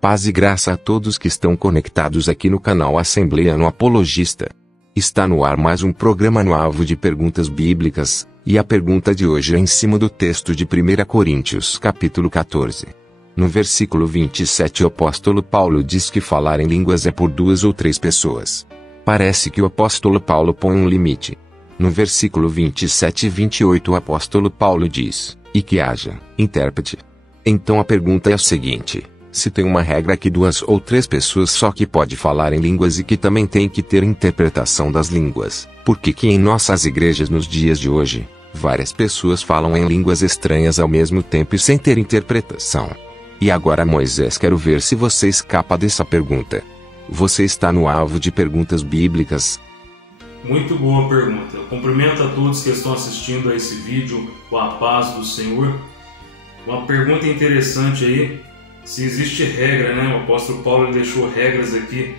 Paz e graça a todos que estão conectados aqui no canal Assembleia no Apologista. Está no ar mais um programa no alvo de perguntas bíblicas, e a pergunta de hoje é em cima do texto de 1 Coríntios capítulo 14. No versículo 27 o apóstolo Paulo diz que falar em línguas é por 2 ou 3 pessoas. Parece que o apóstolo Paulo põe um limite. No versículo 27 e 28 o apóstolo Paulo diz, e que haja intérprete. Então a pergunta é a seguinte: se tem uma regra que 2 ou 3 pessoas só que pode falar em línguas e que também tem que ter interpretação das línguas, por que em nossas igrejas nos dias de hoje, várias pessoas falam em línguas estranhas ao mesmo tempo e sem ter interpretação? E agora, Moisés, quero ver se você escapa dessa pergunta. Você está no alvo de perguntas bíblicas? Muito boa pergunta. Eu cumprimento a todos que estão assistindo a esse vídeo com a paz do Senhor. Uma pergunta interessante aí. Se existe regra, né? O apóstolo Paulo deixou regras aqui,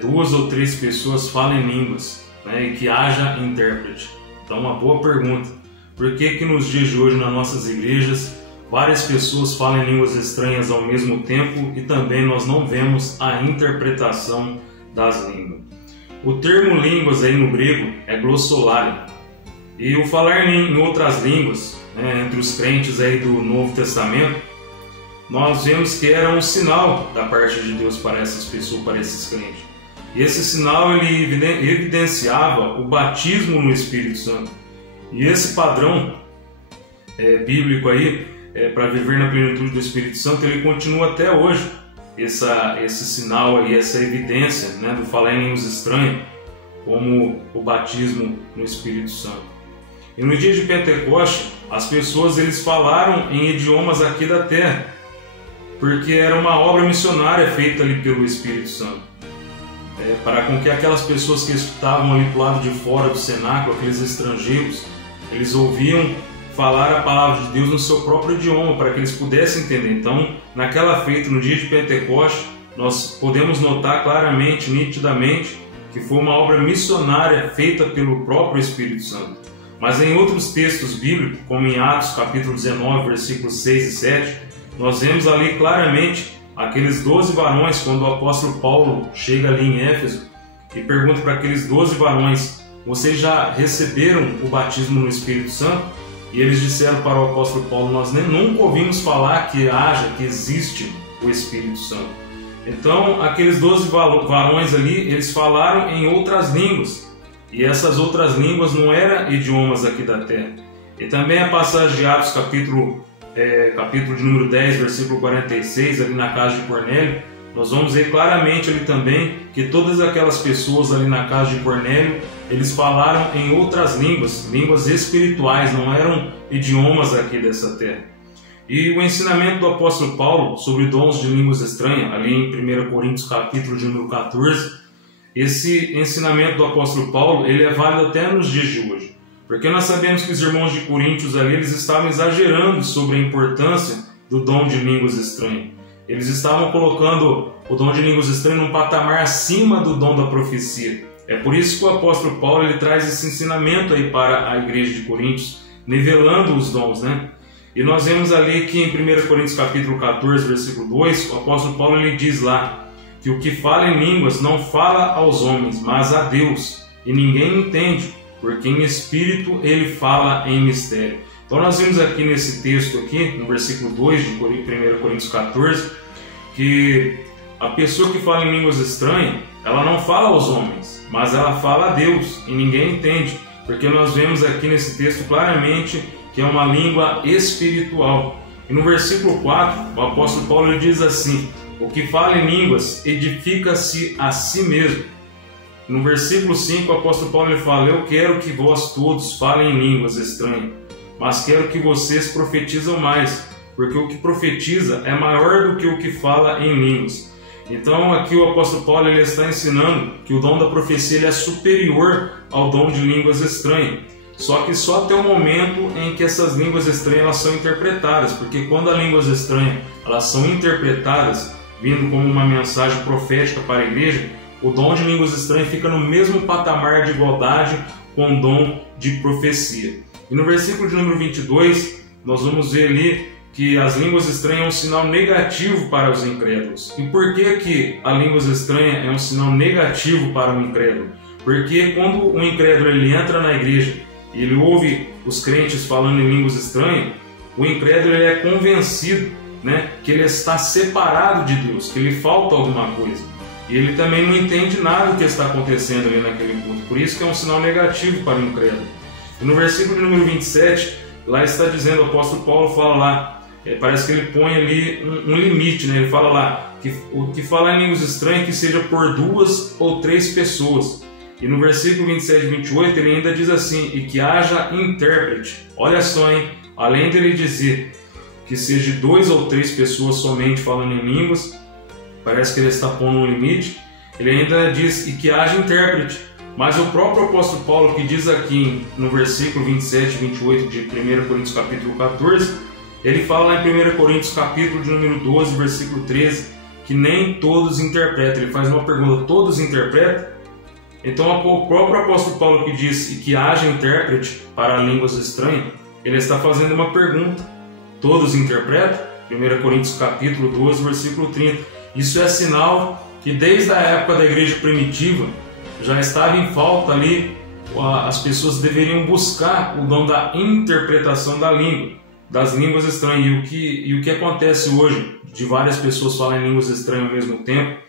2 ou 3 pessoas falem línguas, né? E que haja intérprete. Então, uma boa pergunta. Por que nos dias de hoje, nas nossas igrejas, várias pessoas falam línguas estranhas ao mesmo tempo e também nós não vemos a interpretação das línguas? O termo línguas aí no grego é glossolalia. E o falar em outras línguas, né, entre os crentes aí do Novo Testamento, nós vemos que era um sinal da parte de Deus para essas pessoas, para esses crentes. E esse sinal ele evidenciava o batismo no Espírito Santo. E esse padrão bíblico aí, para viver na plenitude do Espírito Santo, ele continua até hoje. Esse sinal aí, essa evidência, né, do falar em línguas estranhas, como o batismo no Espírito Santo. E no dia de Pentecoste, as pessoas eles falaram em idiomas aqui da terra, porque era uma obra missionária feita ali pelo Espírito Santo, para com que aquelas pessoas que estavam ali do lado de fora do cenáculo, aqueles estrangeiros, eles ouviam falar a palavra de Deus no seu próprio idioma, para que eles pudessem entender. Então, naquela feita, no dia de Pentecoste, nós podemos notar claramente, nitidamente, que foi uma obra missionária feita pelo próprio Espírito Santo. Mas em outros textos bíblicos, como em Atos capítulo 19, versículos 6 e 7, nós vemos ali claramente aqueles 12 varões, quando o apóstolo Paulo chega ali em Éfeso e pergunta para aqueles 12 varões: vocês já receberam o batismo no Espírito Santo? E eles disseram para o apóstolo Paulo: nós nunca ouvimos falar que existe o Espírito Santo. Então, aqueles 12 varões ali, eles falaram em outras línguas. E essas outras línguas não eram idiomas aqui da terra. E também a passagem de Atos, capítulo de número 10, versículo 46, ali na casa de Cornélio, nós vamos ver claramente ali também que todas aquelas pessoas ali na casa de Cornélio, eles falaram em outras línguas, línguas espirituais, não eram idiomas aqui dessa terra. E o ensinamento do apóstolo Paulo sobre dons de línguas estranhas, ali em 1 Coríntios capítulo de número 14, esse ensinamento do apóstolo Paulo, ele é válido até nos dias de hoje. Porque nós sabemos que os irmãos de Coríntios ali, eles estavam exagerando sobre a importância do dom de línguas estranhas. Eles estavam colocando o dom de línguas estranhas num patamar acima do dom da profecia. É por isso que o apóstolo Paulo ele traz esse ensinamento aí para a igreja de Coríntios, nivelando os dons, né? E nós vemos ali que em 1 Coríntios capítulo 14, versículo 2, o apóstolo Paulo ele diz lá que o que fala em línguas não fala aos homens, mas a Deus, e ninguém entende, porque em espírito ele fala em mistério. Então nós vimos aqui nesse texto aqui, no versículo 2 de 1 Coríntios 14, que a pessoa que fala em línguas estranhas, ela não fala aos homens, mas ela fala a Deus, e ninguém entende, porque nós vemos aqui nesse texto claramente que é uma língua espiritual. E no versículo 4, o apóstolo Paulo diz assim: o que fala em línguas edifica-se a si mesmo. No versículo 5, o apóstolo Paulo fala: eu quero que vós todos falem em línguas estranhas, mas quero que vocês profetizam mais, porque o que profetiza é maior do que o que fala em línguas. Então aqui o apóstolo Paulo ele está ensinando que o dom da profecia ele é superior ao dom de línguas estranhas. Só que só até o momento em que essas línguas estranhas elas são interpretadas, porque quando as línguas estranhas elas são interpretadas, vindo como uma mensagem profética para a igreja, o dom de línguas estranhas fica no mesmo patamar de igualdade com o dom de profecia. E no versículo de número 22, nós vamos ver ali que as línguas estranhas é um sinal negativo para os incrédulos. E por que a língua estranha é um sinal negativo para o incrédulo? Porque quando o incrédulo ele entra na igreja e ele ouve os crentes falando em línguas estranhas, o incrédulo ele é convencido, né, que ele está separado de Deus, que lhe falta alguma coisa. E ele também não entende nada do que está acontecendo ali naquele culto. Por isso que é um sinal negativo para o incrédulo. E no versículo número 27, lá está dizendo, o apóstolo Paulo fala lá, parece que ele põe ali um limite, né? Ele fala lá, que o que fala em línguas estranhas que seja por 2 ou 3 pessoas. E no versículo 27 e 28 ele ainda diz assim, e que haja intérprete. Olha só, hein? Além dele dizer que seja 2 ou 3 pessoas somente falando em línguas, parece que ele está pondo um limite, ele ainda diz e que haja intérprete. Mas o próprio apóstolo Paulo, que diz aqui no versículo 27 e 28 de 1 Coríntios capítulo 14, ele fala lá em 1 Coríntios capítulo de número 12, versículo 13, que nem todos interpretam. Ele faz uma pergunta, todos interpretam? Então o próprio apóstolo Paulo que diz e que haja intérprete para línguas estranhas, ele está fazendo uma pergunta. Todos interpretam? 1 Coríntios capítulo 12, versículo 30. Isso é sinal que desde a época da igreja primitiva já estava em falta ali, as pessoas deveriam buscar o dom da interpretação da língua, das línguas estranhas. E o que acontece hoje, de várias pessoas falarem línguas estranhas ao mesmo tempo,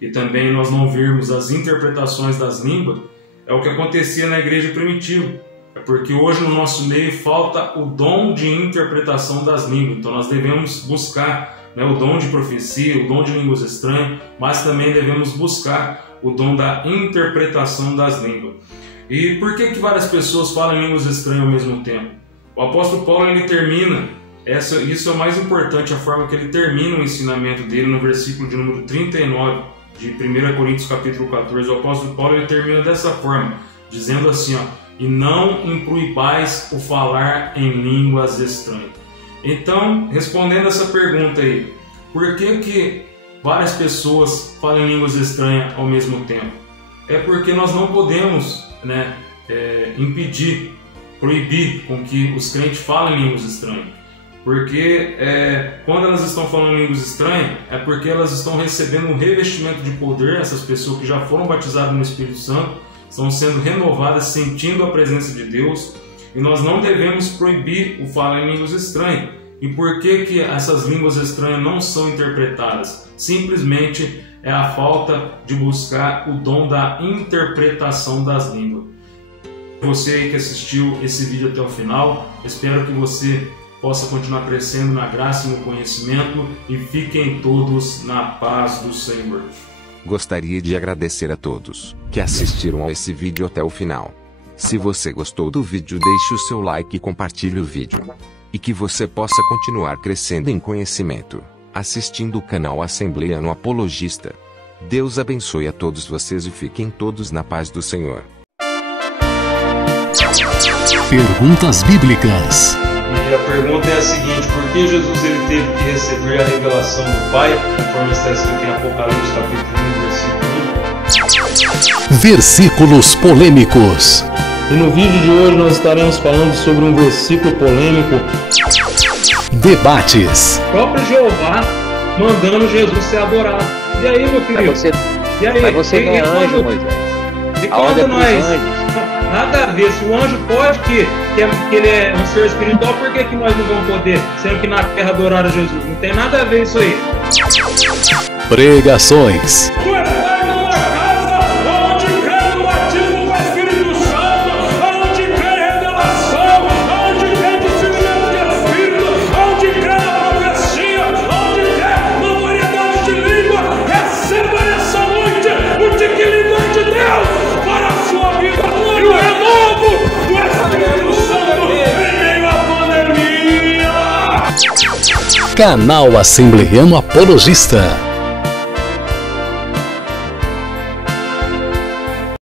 e também nós não vermos as interpretações das línguas, é o que acontecia na igreja primitiva. É porque hoje no nosso meio falta o dom de interpretação das línguas. Então nós devemos buscar, né, o dom de profecia, o dom de línguas estranhas, mas também devemos buscar o dom da interpretação das línguas. E por que várias pessoas falam línguas estranhas ao mesmo tempo? O apóstolo Paulo ele termina, isso é o mais importante, a forma que ele termina o ensinamento dele no versículo de número 39 de 1 Coríntios capítulo 14. O apóstolo Paulo ele termina dessa forma, dizendo assim, e não improibais o falar em línguas estranhas. Então, respondendo essa pergunta aí, por que várias pessoas falam em línguas estranhas ao mesmo tempo? É porque nós não podemos, né, impedir, proibir com que os crentes falem línguas estranhas. Porque quando elas estão falando línguas estranhas, é porque elas estão recebendo um revestimento de poder. Essas pessoas que já foram batizadas no Espírito Santo estão sendo renovadas, sentindo a presença de Deus. E nós não devemos proibir o falar em línguas estranhas. E por que essas línguas estranhas não são interpretadas? Simplesmente é a falta de buscar o dom da interpretação das línguas. Você aí que assistiu esse vídeo até o final, espero que você possa continuar crescendo na graça e no conhecimento, e fiquem todos na paz do Senhor. Gostaria de agradecer a todos que assistiram a esse vídeo até o final. Se você gostou do vídeo, deixe o seu like e compartilhe o vídeo. E que você possa continuar crescendo em conhecimento, assistindo o canal Assembleia no Apologista. Deus abençoe a todos vocês e fiquem todos na paz do Senhor. Perguntas Bíblicas. E a pergunta é a seguinte: por que Jesus ele teve que receber a revelação do Pai, conforme está escrito em Apocalipse capítulo 1, versículo 1? Versículos polêmicos. E no vídeo de hoje nós estaremos falando sobre um versículo polêmico. Debates. O próprio Jeová mandando Jesus ser adorado. E aí, meu filho? E aí? Mas você não é anjo, Moisés. E quando nós... Nada a ver, se o anjo pode, que ele é um ser espiritual, por que nós não vamos poder, sendo que na terra adoraram Jesus? Não tem nada a ver isso aí. Pregações. Canal Assembleiano Apologista.